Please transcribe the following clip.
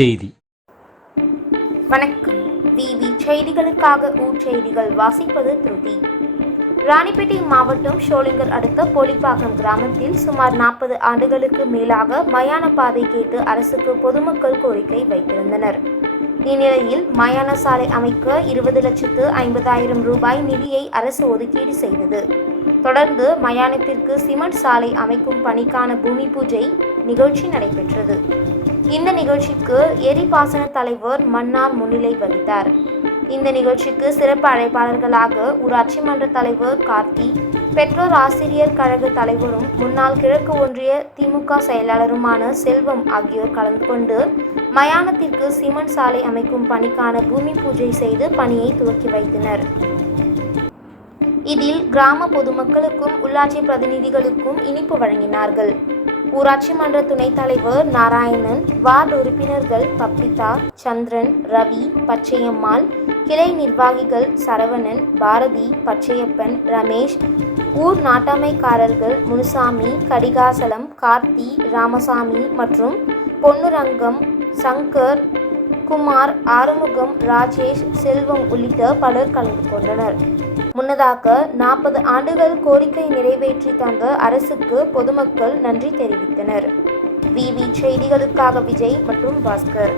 செய்தி. வணக்கம். விவி செய்திகளுக்காக ஊர்ச்செய்திகள் வாசிப்பது திருதி. ராணிப்பேட்டை மாவட்டம் ஷோலிங்கர் அடுத்த போலிப்பாக்கம் கிராமத்தில் சுமார் 40 ஆண்டுகளுக்கு மேலாக மயான பாதை கேட்டு அரசுக்கு பொதுமக்கள் கோரிக்கை வைத்திருந்தனர். இந்நிலையில் மயான சாலை அமைக்க 20,50,000 ரூபாய் நிதியை அரசு ஒதுக்கீடு செய்தது. தொடர்ந்து மயானத்திற்கு சிமெண்ட் சாலை அமைக்கும் பணிக்கான பூமி பூஜை நிகழ்ச்சி நடைபெற்றது. இந்த நிகழ்ச்சிக்கு எரிபாசன தலைவர் மன்னார் முன்னிலை வகித்தார். இந்த நிகழ்ச்சிக்கு சிறப்பு அழைப்பாளர்களாக ஊராட்சி மன்ற தலைவர் கார்த்தி, பெற்றோர் ஆசிரியர் கழக தலைவரும் முன்னாள் கிழக்கு ஒன்றிய திமுக செயலாளருமான செல்வம் ஆகியோர் கலந்து கொண்டு மயானத்திற்கு சிமெண்ட் சாலை அமைக்கும் பணிக்கான பூமி பூஜை செய்து பணியை துவக்கி வைத்தனர். இதில் கிராம பொதுமக்களுக்கும் உள்ளாட்சி பிரதிநிதிகளுக்கும் இனிப்பு வழங்கினார்கள். ஊராட்சி மன்ற துணைத் தலைவர் நாராயணன், வார்டு உறுப்பினர்கள் பப்பிதா, சந்திரன், ரவி, பச்சையம்மாள், கிளை நிர்வாகிகள் சரவணன், பாரதி, பச்சையப்பன், ரமேஷ், ஊர் நாட்டாமைக்காரர்கள் முனுசாமி, கடிகாசலம், கார்த்தி, ராமசாமி மற்றும் பொன்னுரங்கம், சங்கர், குமார், ஆறுமுகம், ராஜேஷ், செல்வம் உள்ளிட்ட பலர் கலந்து கொண்டனர். முன்னதாக 40 ஆண்டுகள் கோரிக்கை நிறைவேற்றி தந்த அரசுக்கு பொதுமக்கள் நன்றி தெரிவித்தனர். விவி செய்திகளுக்காக விஜய் மற்றும் பாஸ்கர்.